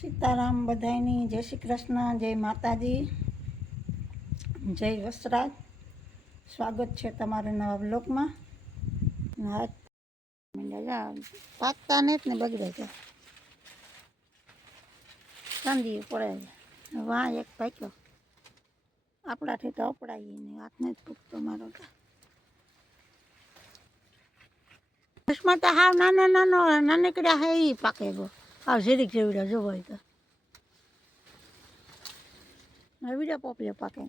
સીતારામ બધાયની જય શ્રી કૃષ્ણ, જય માતાજી, જય વસરાજ. સ્વાગત છે તમારા નવા બ્લોગમાં. પાકતા ને જ ને બગડે છે, ઠંડી પડે છે. વાં એક પાક્યો, આપણાથી તો અપડાઈએ નહીં, હાથને જ પૂગતો મારો તો. તો હાવ નાનકડ્યા હે એ પાકે ગયો, હાવ ઝીરીક જેવડા જોવો હોય તો બીજા પોપિયા પાકે.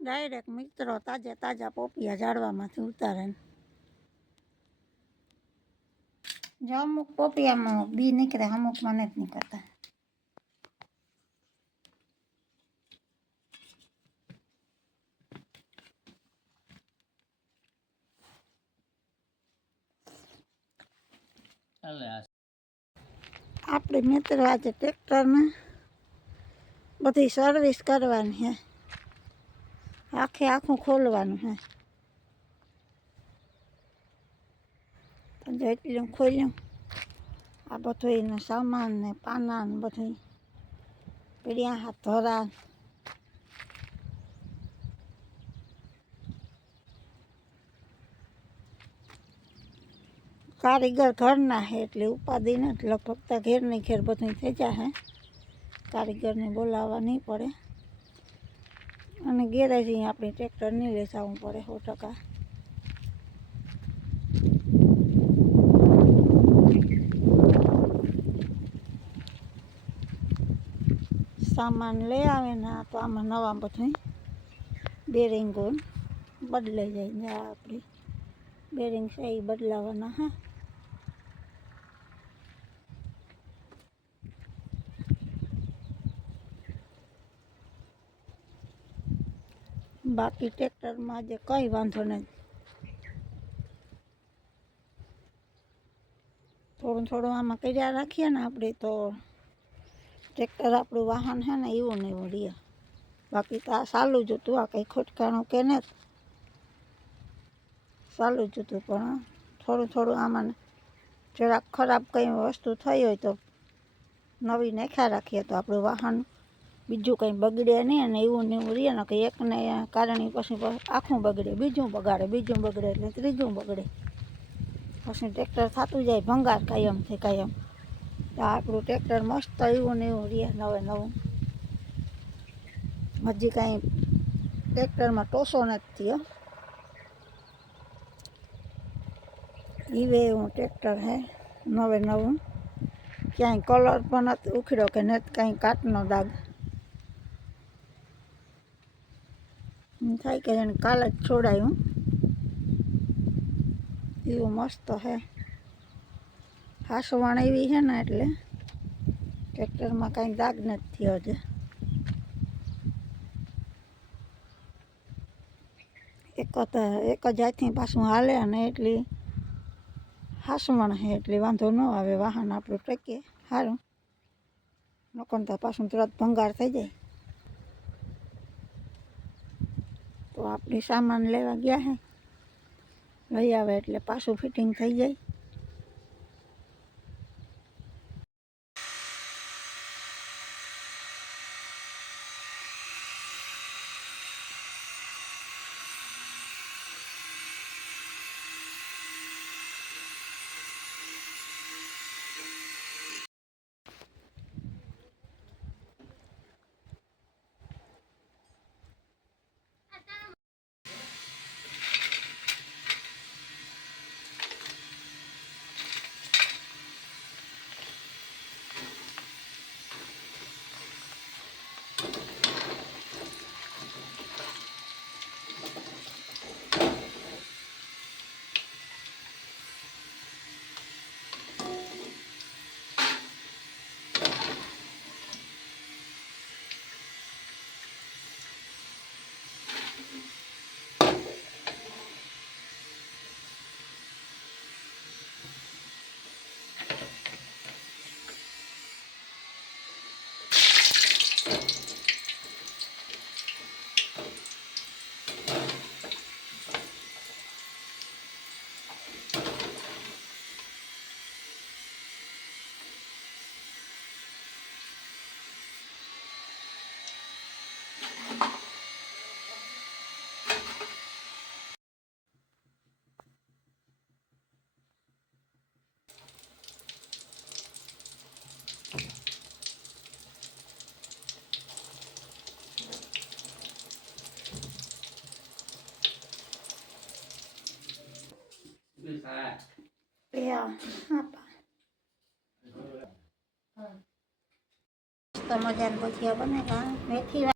ડાયરેક્ટ મિત્રો તાજા તાજા પોપિયા ઝાડવામાંથી ઉતારે ને જો અમુક પોપિયામાં બી નીકળે, અમુકમાં નથી નીકળતા. આપણે મિત્રો આજે ટ્રેક્ટરને બધી સર્વિસ કરવાની હે, આખું ખોલવાનું હે. તો એટલું ખોલ્યું, આ બધું એનો સામાન ને પાના ને બધું પીડ્યા હાથ ધરા. કારીગર ઘરના હે એટલે ઉપાધિ નથી, લગભગ ઘેરની ઘેર બધું થઈ જાય. કારીગરને બોલાવવા નહીં પડે અને ગેરેજ આપણે ટ્રેક્ટર નહીં લઈ જવું પડે 100%. સામાન લઈ આવે ને તો આમાં નવા બધું બેરિંગો બદલાઈ જાય. જ્યાં આપણે બેરિંગ છે એ બદલાવાના હા. બાકી ટ્રેક્ટરમાં આજે કંઈ વાંધો નથી. થોડું આમાં કર્યા રાખીએ ને આપણે તો ટ્રેક્ટર આપણું વાહન છે ને એવું ને એવું રહે. બાકી તો આ સારું જ હતું, આ કંઈ ખોટકાણું કે ને સારું જ હતું. પણ થોડું આમાં જરાક ખરાબ કંઈ વસ્તુ થઈ હોય તો નવી નાખ્યા રાખીએ તો આપણું વાહન બીજું કંઈ બગડે નહીં અને એવું ને એવું રહે ને. કે એકને કારણે પછી આખું બગડે, બીજું બગડે એટલે ત્રીજું બગડે. પછી ટ્રેક્ટર થતું જાય ભંગાર કાયમથી કાયમ. તો આપણું ટ્રેક્ટર મસ્ત એવું ને એવું રહે, નવું. હજી કાંઈ ટ્રેક્ટરમાં ટોસો નથી થયો. એવું ટ્રેક્ટર હે નવું. ક્યાંય કલર પણ નથી ઉખડ્યો કે નથી કાંઈ કાટનો દાગ. થાય કે એને કાલે જ છોડાયું એવું મસ્ત હે. હાસવાણ એવી છે ને એટલે ટ્રેક્ટરમાં કાંઈ દાગ નથી થયો છે. એક જ હાથથી પાછું હાલે અને એટલી હાસવણ છે એટલે વાંધો ન આવે. વાહન આપણું ટકે સારું, નકર પાછું તરત ભંગાર થઈ જાય. તો આપણી સામાન લેવા ગયા હે, લઈ આવે એટલે પાછું ફિટિંગ થઈ જાય. Yeah. તો મજાના ભજીયા બને મેથી